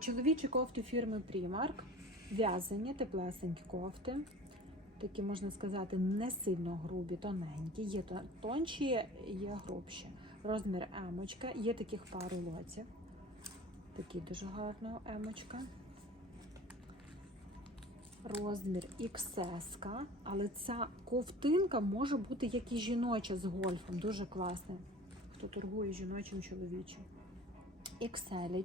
Чоловічі кофти фірми Primark. В'язані, теплесенькі кофти. Такі, можна сказати, не сильно грубі, тоненькі. Є то- тонші, є грубші. Розмір емочка. Є таких пару лотів. Такі дуже гарна емочка. Розмір XS, але ця ковтинка може бути як і жіноча з гольфом. Дуже класна. Хто торгує жіночим чоловічим. XL.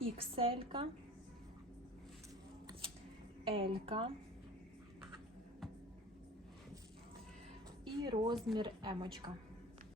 XL, L і розмір емочка.